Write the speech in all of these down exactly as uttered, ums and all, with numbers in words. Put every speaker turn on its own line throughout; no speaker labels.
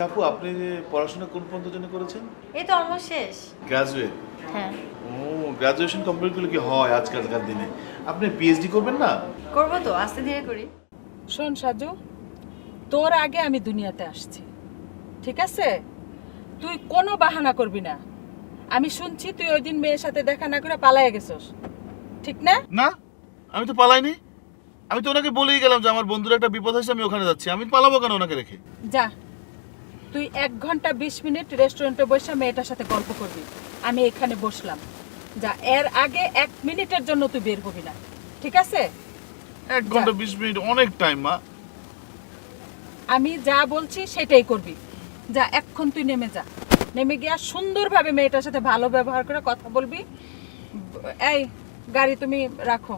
আপু আপনি যে পড়াশোনা কোন পর্যন্ত জন্য করেছেন?
এই তো অলমোস্ট শেষ।
গ্রাজুয়েট।
হ্যাঁ,
ও গ্রাজুয়েশন কমপ্লিট করলে কি হয় আজকালকার দিনে? আপনি পিএইচডি করবেন না?
করবো তো, আস্তে ধীরে করি।
শোন সাজু, তোর আগে আমি দুনিয়াতে আসছি, ঠিক আছে? তুই কোনো বাহানা করবি না। আমি শুনছি তুই ওই দিন মেয়ের সাথে দেখা না করে পালায়ে গেছস, ঠিক না?
না, আমি তো পালাইনি। আমি তো ওনাকে বলেই গেলাম যে আমার বন্ধুর একটা বিপদ হয়েছে, আমি ওখানে যাচ্ছি। আমি পালাবো কেন ওনাকে রেখে?
যা, তুই এক ঘন্টা বিশ মিনিট রেস্টুরেন্টে বসে মেয়েটার সাথে গল্প করবি। আমি এখানে বসলাম। যা, এর আগে এক মিনিটের জন্য তুই বের হবি না, ঠিক আছে?
এক ঘন্টা বিশ মিনিট অনেক টাইম মা।
আমি যা বলছি সেটাই করবি। যা, এক্ষণ তুই নেমে যা। নেমে গিয়া সুন্দরভাবে মেয়েটার সাথে ভালো ব্যবহার করে কথা বলবি। এই গাড়ি তুমি রাখো।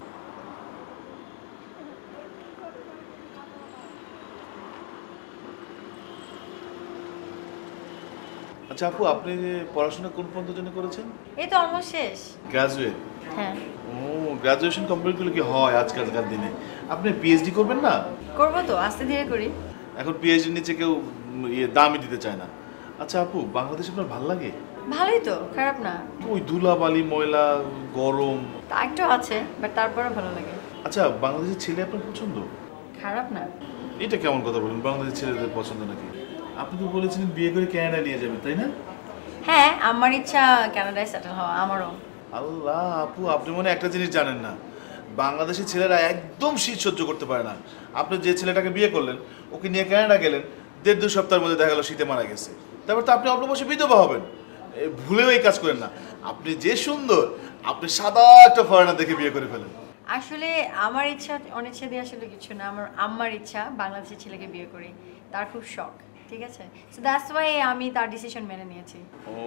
আচ্ছা আপু আপনি যে পড়াশোনা কোন পর্যন্ত জন্য করেছেন?
এই তো অলমোস্ট শেষ।
গ্রাজুয়েট।
হ্যাঁ,
ও গ্রাজুয়েশন কমপ্লিট করলে কি হয় আজকালকার দিনে? আপনি পিএইচডি করবেন না?
করবো তো, আস্তে ধীরে করি।
এখন পিএইচডির নিচে কেউ উম, ইয়ে দামই দিতে চায় না। আচ্ছা আপু বাংলাদেশ আপনার ভালো লাগে?
ভালোই তো, খারাপ না।
ওই ধুলাবালি ময়লা গরম।
তা একটু আছে, বাট তারপরে ভালো লাগে।
আচ্ছা বাংলাদেশের ছেলে আপনার পছন্দ?
খারাপ না।
এটা কেমন কথা বলেন, বাংলাদেশের ছেলেদের পছন্দ নাকি? আপনি তো বলেছিলেন বিয়ে করে কানাডা নিয়ে যাবেন, তাই না?
হ্যাঁ, আমার ইচ্ছা কানাডায় সেটেল হওয়া, আমারও।
আল্লাহ আপু আপনি মনে হয় একটা জিনিস জানেন না, বাংলাদেশের ছেলেরা একদম শীত সহ্য করতে পারে না। আপনি যে ছেলেটাকে বিয়ে করলেন ওকে নিয়ে কানাডা গেলেন, দেড় দু সপ্তাহের মধ্যে দেখা গেল শীতে মারা গেছে। তারপর তো আপনি অল্প বসে বিধবা হবেন। এ, ভুলেও এই কাজ করেন না। আপনি যে সুন্দর, আপনি সাদা একটা ফরেনার দেখে বিয়ে করে ফেলেন।
আসলে আমার ইচ্ছা অনিচ্ছা দিয়ে আসলে কিছু না। আমার আম্মার ইচ্ছা বাংলাদেশের ছেলেকে বিয়ে করি, তার খুব শখ, ঠিক আছে? সো দ্যাটস ওয়াই আমি তার ডিসিশন মেনে নিয়েছি।
ও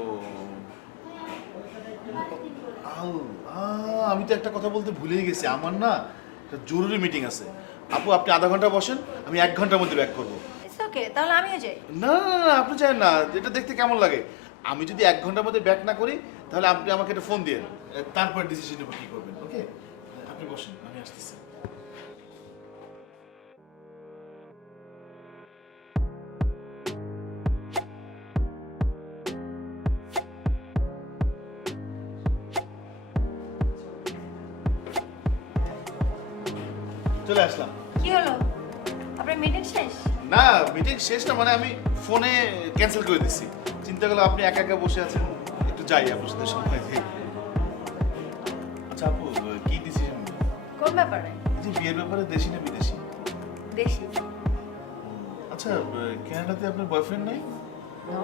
আল্লাহ, আমি তো একটা কথা বলতে ভুলেই গেছি। আমার না একটা জরুরি মিটিং আছে। আপু আপনি আধা ঘন্টা বসেন, আমি এক ঘন্টার মধ্যে ব্যাক করবো।
ইটস ওকে, তাহলে আমিও যাই।
না না না না, আপনি চান না, এটা দেখতে কেমন লাগে? আমি যদি এক ঘন্টার মধ্যে ব্যাক না করি তাহলে আপনি আমাকে একটা ফোন দিয়ে তারপর ডিসিশন নেব কি করবেন। ওকে আপনি বসেন, আমি আসতেছি। চলে আসলাম।
কি হলো, আপনার মিটিং শেষ?
না মিটিং শেষ না, মানে আমি ফোনে ক্যান্সেল করে দিচ্ছি। চিন্তা করলাম আপনি একা একা বসে আছেন, একটু যাই আপনার সাথে সময় দিই। আচ্ছা আপু কি ডিসিশন?
কোন ব্যাপারে?
যে বিয়ের ব্যাপারে, দেশি না বিদেশি?
দেশি।
আচ্ছা কানাডাতে আপনার বয়ফ্রেন্ড নাই?
নো।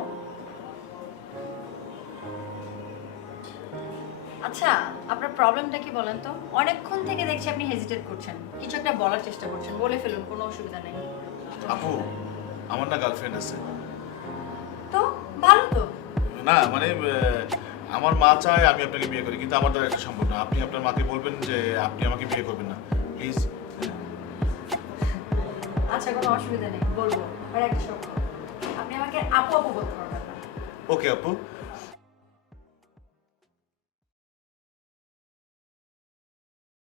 আচ্ছা, আপনার প্রবলেমটা কি বলেন তো? অনেকক্ষণ থেকে দেখছি আপনি হেজিটেট করছেন, কিছু একটা বলার চেষ্টা করছেন। বলে ফেলুন, কোনো অসুবিধা নেই।
আপু আমার না গার্লফ্রেন্ড আছে।
তো ভালো তো।
না মানে আহ, আমার মা চায় আমি আপনাকে বিয়ে করি, কিন্তু আমার দ্বারা এটা সম্ভব না। আপনি আপনার মাকে বলবেন যে আপনি আমাকে বিয়ে করবেন না প্লিজ।
আচ্ছা, কোনো অসুবিধা নেই, বলবো। আর একটা শর্ত, আপনি আমাকে আপু আপু বলতে পারবেন না।
ওকে আপু,